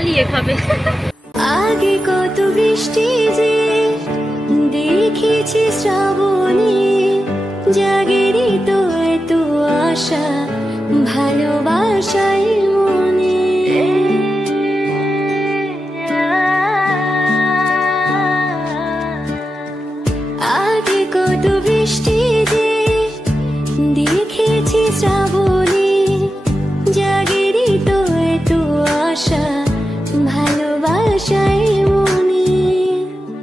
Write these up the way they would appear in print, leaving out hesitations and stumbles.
জ্বালিয়ে খাবে। আগে কত বৃষ্টি যে দেখেছি শ্রাবণে, জাগেরই তো এত আশা ভালোবাসাই মনে। আগে কত বৃষ্টি যে দেখেছি শ্রাবণে, জাগেরই তো এত আশা ভালোবাসাই মনে,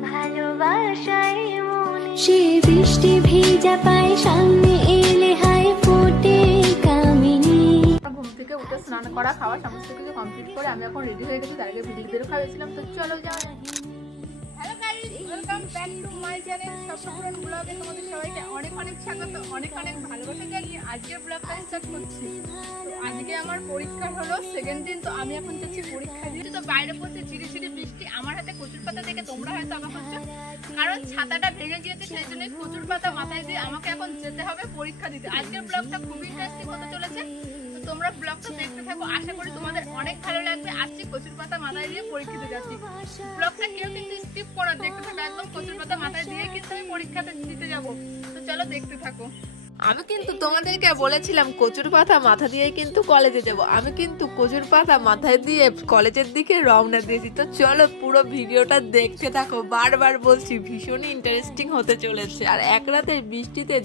ভালোবাসাই মনে। সে বৃষ্টি ভেজা পায় সামনে এলে হায় ফোটে কামিনী। ঘুম থেকে উঠে স্নান করা খাওয়া সমস্ত কিছু কমপ্লিট করে আমি এখন রেডি হয়ে গেছি। তার আগে ভিডিও খাওয়াছিলাম, তো চলো যাও। Hello guys, welcome back to my channel Swapnapuran ব্লগে। তোমাদের সবাইকে অনেক অনেক স্বাগত, অনেক অনেক ভালোবাসা জানিয়ে আজকের ব্লগটা স্টার্ট করছি। তো আজকে আমার পরীক্ষা হলো সেকেন্ড দিন, তো আমি এখন যাচ্ছি পরীক্ষা দিতে। তো বাইরে পড়ছে ঝিরি ঝিরি বৃষ্টি, আমার হাতে কচুর পাতা দেখে তোমরা হয়তো অবাক হচ্ছ, কারণ ছাতাটা ভেঙে গিয়েছে, সেই জন্য কচুর পাতা মাথায় দিয়ে আমাকে এখন যেতে হবে পরীক্ষা দিতে। আজকের ব্লগটা খুবই ইন্টারেস্টিং হতে চলেছে, তো তোমরা ব্লগটা দেখতে থাকো, আশা করি তোমাদের অনেক ভালো লাগবে। আজকে কচুর পাতা মাথায় দিয়ে পরীক্ষা দিতে যাচ্ছি। ব্লগটা কেউ কিন্তু স্কিপ করো, দেখতে থাকো, একদম কচুর পাতা মাথায় দিয়ে কিন্তু আমি পরীক্ষাতে দিতে যাবো। তো চলো দেখতে থাকো। আমি কিন্তু তোমাদেরকে বলেছিলাম কচুর পাতা মাথা দিয়ে কিন্তু কলেজে যাব। আমি কিন্তু কচুর পাতা মাথায় দিয়ে কলেজের দিকে রওনা দিয়েছি। তো চলো পুরো ভিডিওটা দেখতে থাকো, বারবার বলছি ভীষণই ইন্টারেস্টিং হতে চলেছে। আর এক রাতের বৃষ্টিতে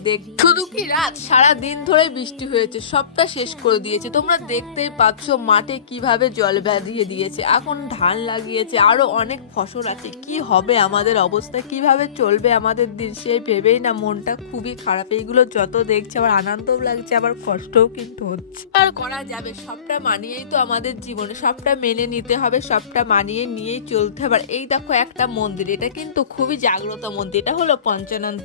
শুধু কি রাত, সারা দিন ধরে বৃষ্টি হয়েছে, সবটা শেষ করে দিয়েছে। তোমরা দেখতেই পাচ্ছ মাঠে কিভাবে জল দিয়ে দিয়েছে, এখন ধান লাগিয়েছে, আরো অনেক ফসল আছে। কি হবে আমাদের অবস্থা, কিভাবে চলবে আমাদের দিন, সেই ভেবেই না মনটা খুবই খারাপ। এইগুলো যত দেখছে আবার আনন্দও লাগছে, আবার কষ্টও কিন্তু হচ্ছে। আর করা যাবে, সবটা মানিয়েই তো আমাদের জীবনে, সবটা মেনে নিতে হবে, সবটা মানিয়ে নিয়েই চলতে হবে। আর এই দেখো একটা মন্দির, এটা কিন্তু খুবই জাগ্রত মন্দির, এটা হলো পঞ্চানন।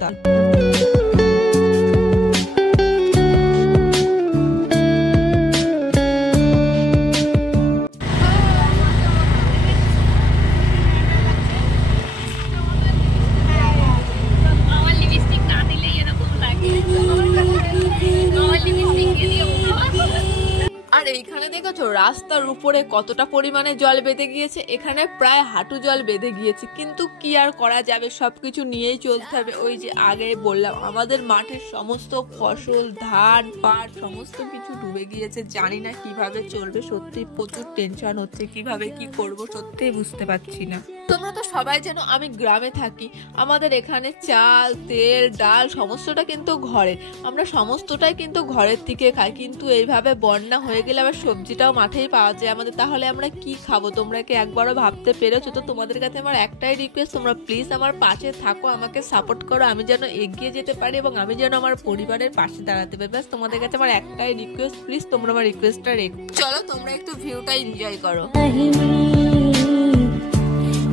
আর এইখানে দেখেছো রাস্তার উপরে কতটা পরিমাণে জল বেঁধে গিয়েছে, এখানে প্রায় হাঁটু জল বেঁধে গিয়েছে। কিন্তু কি আর করা যাবে, সবকিছু নিয়েই চলতে হবে। ওই যে আগে বললাম আমাদের মাঠের সমস্ত ফসল, ধান, পাট সমস্ত কিছু ডুবে গিয়েছে। জানি না কিভাবে চলবে, সত্যি প্রচুর টেনশন হচ্ছে, কিভাবে কি করব সত্যিই বুঝতে পারছি না। তোমরা তো সবাই জানো আমি গ্রামে থাকি, আমাদের এখানে চাল, তেল, ডাল সমস্তটা কিন্তু ঘরের, আমরা সমস্তটাই কিন্তু ঘরের থেকে খাই। কিন্তু এইভাবে বন্যা হয়ে গেলে আবার সবজিটাও মাঠেই পাওয়া যায় আমাদের, তাহলে আমরা কি খাবো? তোমরা কি একবারও ভাবতে পেরেছো? তো তোমাদের কাছে আমার একটাই রিকোয়েস্ট, তোমরা প্লিজ আমার পাশে থাকো, আমাকে সাপোর্ট করো, আমি যেন এগিয়ে যেতে পারি এবং আমি যেন আমার পরিবারের পাশে দাঁড়াতে পারি। ব্যাস তোমাদের কাছে আমার একটাই রিকোয়েস্ট, প্লিজ তোমরা আমার রিকোয়েস্টটা রেখো। চলো তোমরা একটু ভিউটা এনজয় করো।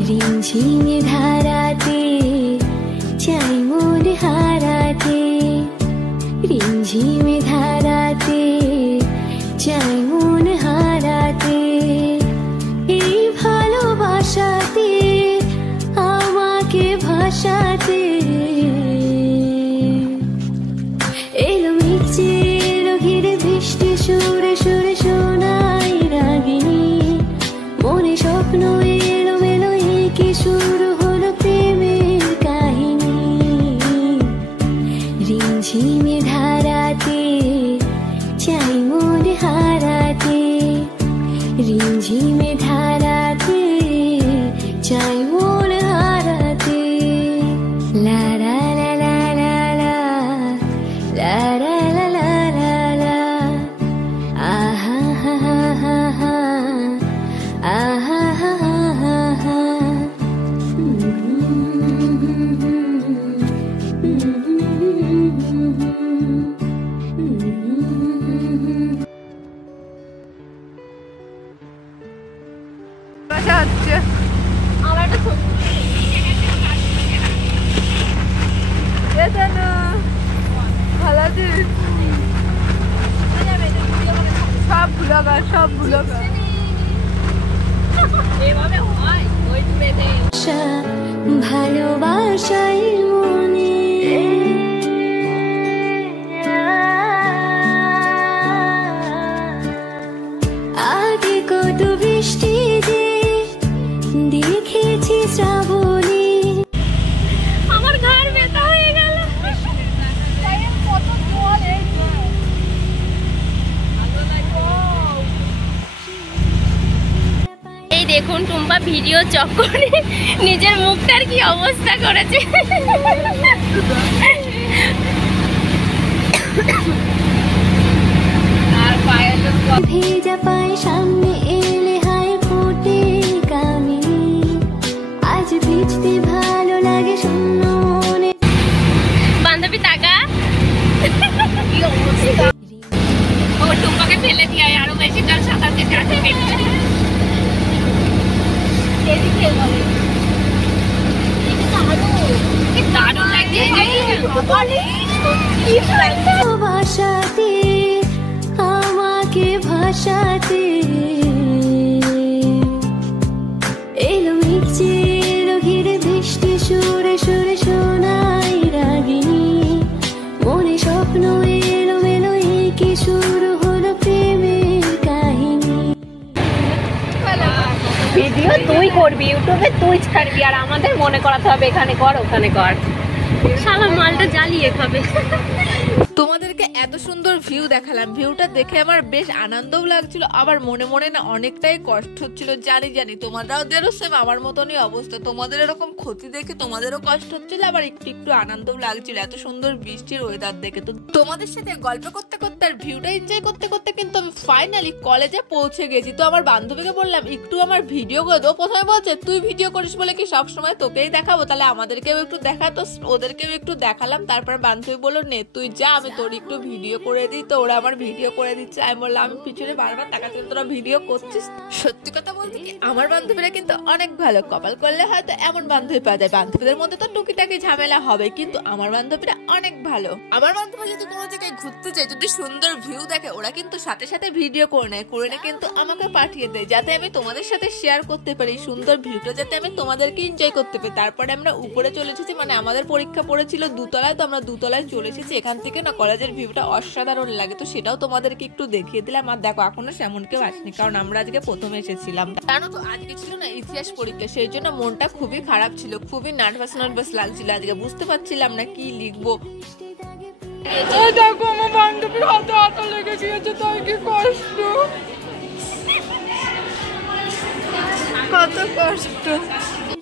রিমঝিমে ধারাতে চাই মন হারাতে, রিমঝিমে ধারাতে চাই মন হারাতে, এই ভালোবাসাতে আমাকে ভাসাতে। এলো মিছে এলো ঘিরে বৃষ্টি সুরে সুরে শোনাই রাগিনী, মনে স্বপ্ন এলো মেলো কি শুরু হলো প্রেমের কাহিনী। রিমঝিমে ধারাতে চাই মন হারাতে, রিমঝিমে ধারাতে চাই মন হারাতে। লা লা লা লা লা লা, লা লা লা লা লা লা, আহা হা হা হা হা, আহা হা হা হা। সব ভুলাগা, সব ভুলাগা এভাবে হয়, ওই বেঁধে ভালোবাসাই মনে। আগে কত বৃষ্টি যে এই দেখুন টুম্পা ভিডিও চক্করে নিজের মুখটার কি অবস্থা করেছে। আর পায়ে তো ভেজা পায়ে সামনে এলে হায় ফোটে কামিনী, আজ ভিজতে ভালো লাগে শূন্য মনে। বান্ধবী টাকা কি অবস্থা, ও টুম্পাকে ফেলে দিয়ে আরো বেশি জল সাঁতারতে চাচ্ছে। দারুণ লাগছে ভাষাতে আমাকে ভাষাতে এলো মিছে এলো ঘিরে বৃষ্টি সুরে সুরে শোনাই রাগিনী, মনে স্বপ্ন এলো মেলো কি শুরু হলো প্রেমের কাহিনী। ভিডিও তুই করবি, ইউটিউবে তুই ছাড়বি, আর আমাদের মনে করাতে হবে এখানে কর ওখানে কর, শালা মালটা জ্বালিয়ে খাবে। তোমাদেরকে এত সুন্দর ভিউ দেখালাম, ভিউটা দেখে আমার বেশ আনন্দও লাগছিল, আবার মনে মনে না অনেকটাই কষ্ট হচ্ছিল। জানি তোমাদেরও সেম আমার মতনই অবস্থা, তোমাদের এরকম ক্ষতি দেখে তোমাদেরও কষ্ট হচ্ছিল, আবার একটু একটু আনন্দও লাগছিল এত সুন্দর বৃষ্টির ওয়েদার দেখে। তো তোমাদের সাথে গল্প করতে করতে আর ভিউটা এনজয় করতে করতে কিন্তু আমি ফাইনালি কলেজে পৌঁছে গেছি। তো আমার বান্ধবীকে বললাম একটু আমার ভিডিও করে দেবো। প্রথমে বলছে তুই ভিডিও করিস বলে কি সবসময় তোকেই দেখাবো, তাহলে আমাদেরকেও একটু দেখা। তো ওদেরকেও একটু দেখালাম। তারপর বান্ধবী বললো নে তুই যা, আমি তোর একটু ভিডিও করে দিই। তো ওরা আমার ভিডিও করে দিচ্ছে। আমি বললাম আমি পিছনে বারবার তাকাতে তোরা ভিডিও করছিস। সত্যি কথা বলতে কি আমার বান্ধবীরা কিন্তু অনেক ভালো, কপাল করলে হয়তো এমন বান্ধবী পাওয়া যায়। বান্ধবীদের মধ্যে তো টুকিটাকি ঝামেলা হবে, কিন্তু আমার বান্ধবীরা অনেক ভালো। আমার বান্ধবী যদি কোনো জায়গায় ঘুরতে যায়, যদি সুন্দর ভিউ দেখে, ওরা কিন্তু সাথে সাথে ভিডিও করে নেয় কিন্তু আমাকে পাঠিয়ে দেয়, যাতে আমি তোমাদের সাথে শেয়ার করতে পারি সুন্দর ভিউটা, যাতে আমি তোমাদেরকে এনজয় করতে পারি। তারপরে আমরা উপরে চলে এসেছি, মানে আমাদের পরীক্ষা পড়েছিল দুতলায়, তো আমরা দুতলায় চলে এসেছি। এখান থেকে না কলেজের ভিউটা অসাধারণ লাগে, তো সেটাও তোমাদেরকে একটু দেখিয়ে দিলাম। আর দেখো এখনো সেমন কেউ আসেনি, কারণ আমরা আজকে প্রথমে এসেছিলাম। জানো তো আজকে ছিল না ইতিহাস পরীক্ষা, সেই জন্য মনটা খুবই খারাপ ছিল, খুবই নার্ভাস লাগছিল। আজকে বুঝতে পারছিলাম না কি লিখবো। দেখো আমার বান্ধবীর হাতে হাতে লেগে গিয়েছে, তাই কি কষ্ট, কত কষ্ট।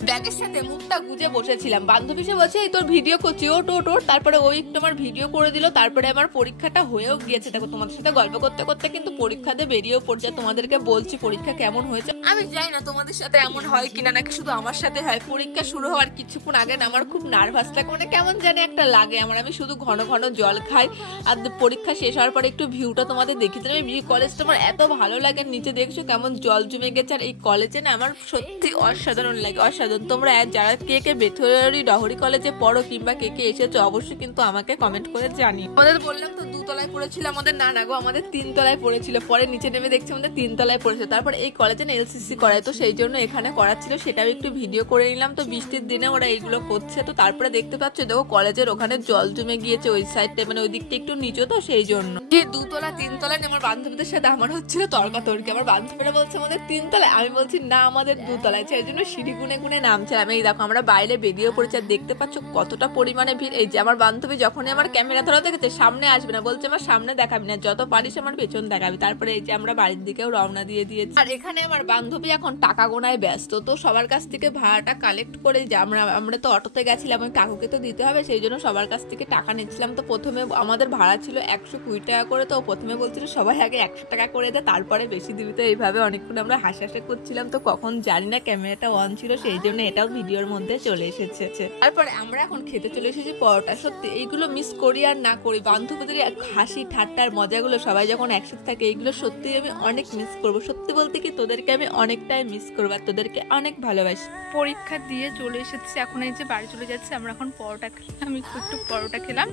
ব্যাগের সাথে মুখটা গুজে বসেছিলাম, বান্ধবী সে বলছে এই তোর ভিডিও করছি, ওট। তারপরে ওই একটু আমার ভিডিও করে দিল। তারপরে আমার পরীক্ষাটা হয়েও গিয়েছে। দেখো তোমাদের সাথে গল্প করতে করতে কিন্তু পরীক্ষাতে বেরিয়েও পড়ছে। তোমাদেরকে বলছি পরীক্ষা কেমন হয়েছে। আমি জানি না তোমাদের সাথে এমন হয় কিনা, নাকি শুধু আমার সাথে হয়। পরীক্ষা শুরু হওয়ার কিছুক্ষণ আগে না আমার খুব নার্ভাস লাগে, মানে কেমন জানি একটা লাগে আমার। আমি শুধু ঘন ঘন জল খাই। আর পরীক্ষা শেষ হওয়ার পরে একটু ভিউটা তোমাদের দেখিয়ে দিলাম। এই কলেজটা আমার এত ভালো লাগে, নিচে দেখছো কেমন জল জমে গেছে। আর এই কলেজে না আমার সত্যি অসাধারণ লাগে, অসাধারণ। তোমরা যারা কে বেথুরি ডহরি কলেজে পড়ো কিংবা কে এসেছো অবশ্যই কিন্তু আমাকে কমেন্ট করে জানি। আমাদের বললাম তো দুতলায় পড়েছিল, আমাদের না গো আমাদের 3 তলায় পড়েছিল। পরে নিচে নেমে দেখছি আমাদের 3 তলায় পড়েছিল। তারপর এই কলেজে এলসিসি করায়, তো সেই জন্য এখানে করাচ্ছিল, সেটাও একটু ভিডিও করে নিলাম। তো বৃষ্টির দিনে ওরা এইগুলো করছে। তো তারপরে দেখতে পাচ্ছ দেখো কলেজের ওখানে জল জমে গিয়েছে ওই সাইডটা, মানে ওই দিকটা একটু নিচু, তো সেই জন্য। যে 2 তলা 3 তলায় আমার বান্ধবীদের সাথে আমার হচ্ছিল তর্কাতর্কি। আমার বান্ধবীরা বলছে আমাদের 3 তলায়, আমি বলছি না আমাদের 2 তলায়। সেই জন্য সিঁড়ি গুনে গুনে নামছিলাম। এই দেখো আমরা বাইরে বেরিয়ে পড়েছি, আর দেখতে পাচ্ছ কতটা পরিমাণে ভিড়। এই যে আমার বান্ধবী যখনই আমার ক্যামেরা ধরা দেখেছে সামনে আসবে না, বলছে আমার সামনে দেখাবি না, যত পারিস আমার পেছন দেখাবি। তারপরে এই যে আমরা বাড়ির দিকেও রওনা দিয়ে দিয়েছি। আর এখানে আমার বান্ধবী এখন টাকা গোনায় ব্যস্ত, তো সবার কাছ থেকে ভাড়াটা কালেক্ট করে যে আমরা তো অটোতে গেছিলাম, ওই কাকুকে তো দিতে হবে, সেই জন্য সবার কাছ থেকে টাকা নিচ্ছিলাম। তো প্রথমে আমাদের ভাড়া ছিল 120 টাকা করে। তো প্রথমে বলছিল সবাই আগে 100 টাকা করে দেয়, তারপরে বেশি দিবি। তো এইভাবে অনেকক্ষণ আমরা হাসাহাসি করছিলাম। তো কখন জানি না ক্যামেরাটা অন ছিল, সেই জন্য এটাও ভিডিওর মধ্যে চলে এসেছে। তারপরে আমরা এখন খেতে চলে এসেছি পরোটা। সত্যি এইগুলো মিস করি আর না করি, বান্ধবীদের হাসি ঠাট্টার মজাগুলো সবাই যখন একসাথে থাকে, এইগুলো সত্যি আমি অনেক মিস করবো। সত্যি বলতে কি তোদেরকে আমি অনেকটাই মিস করবো, আর তোদেরকে অনেক ভালোবাসি। পরীক্ষা দিয়ে চলে এসেছি, এখন এই যে বাড়ি চলে যাচ্ছে। আমরা এখন পরোটা খেলাম, আমি একটু পরোটা খেলাম,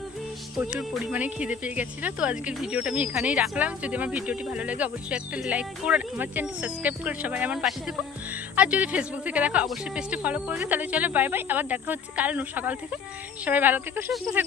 প্রচুর পরিমাণে খিদে পেয়ে গেছিল। তো আজকের ভিডিওটা আমি এখানেই রাখলাম। যদি আমার ভিডিওটি ভালো লাগে অবশ্যই একটা লাইক করে আমার চ্যানেলটি সাবস্ক্রাইব করে সবাই আমার পাশে থেকো। আর যদি ফেসবুক থেকে দেখো অবশ্যই পেজটি ফলো করে দিই। তাহলে চলো বাই বাই, আবার দেখা হচ্ছে কাল সকাল থেকে। সবাই ভালো থেকো, সুস্থ থেকো।